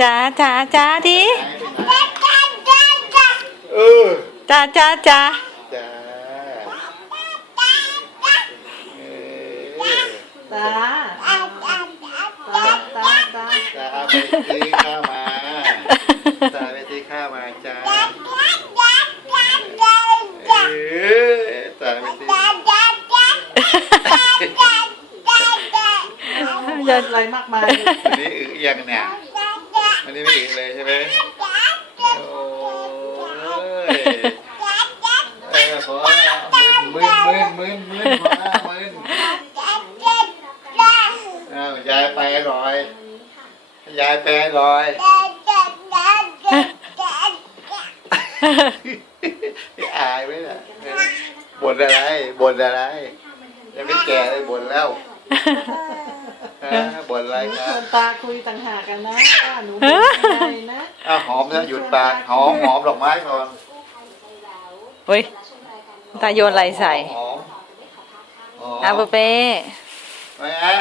จ้าจ้าจ้าดิเออจ้าจ้าจ้าจ้าเออตาตาตาตาจ้าไปซื้อข้าวมาจ้าไปซื้อข้าวมาจ้าเออจ้าไปซื้อเดินอะไรมากมายวันนี้อึยังเนี่ย วันนี้ไม่อึเลยใช่ไหมโอ้ยเออพอแล้วมึนมึนมึนมึนมึนพอแล้วมึนอ้าวยายไปหน่อยยายไปหน่อยอายไหมล่ะบ่นอะไรบ่นอะไรยังไม่แก่เลยบ่นแล้ว หนูคชรับวนตาคุยต่างหากกันนะว่าหนูเป็นยังไงนะอ้าวหอมนะหยุดปากหอมหอมดอกไม้ก่อนเฮ้ย ตาโยนอะไรใส่หอมหอมอาเปเป้ ไม่ไอ้